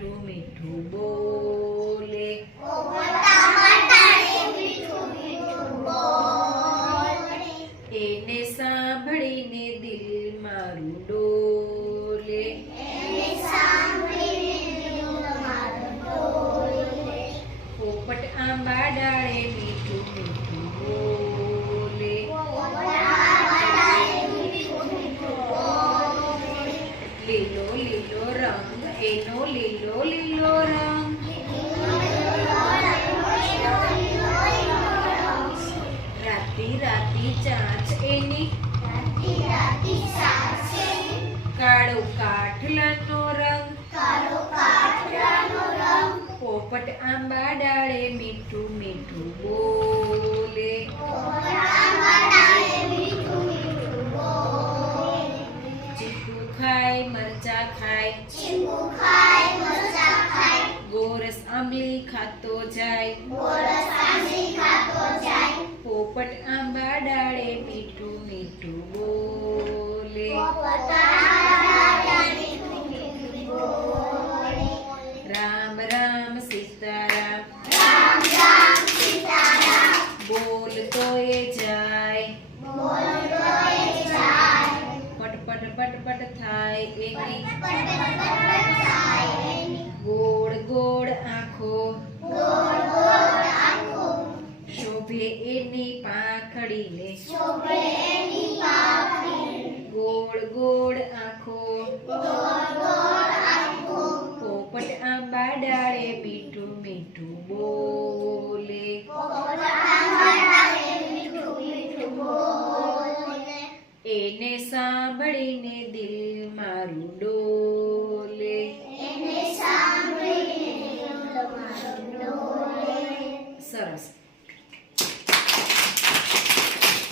મીઠું મીઠું બોલે એને સાંભળીને દિલ મારું ડોલે પોપટ આંબા ડાળે મીઠું મીઠું બોલે લીલો લીલો રંગ એનો લીલો લીલો રંગ રાતી રાતી ચાંચ એની કાળો કાઠલાનો રંગ પોપટ આંબા ડાળે મીઠું મીઠું બોલે ચીકુ ખાય મરચા ખાય ગોરસ આંબલી ખાતો જાય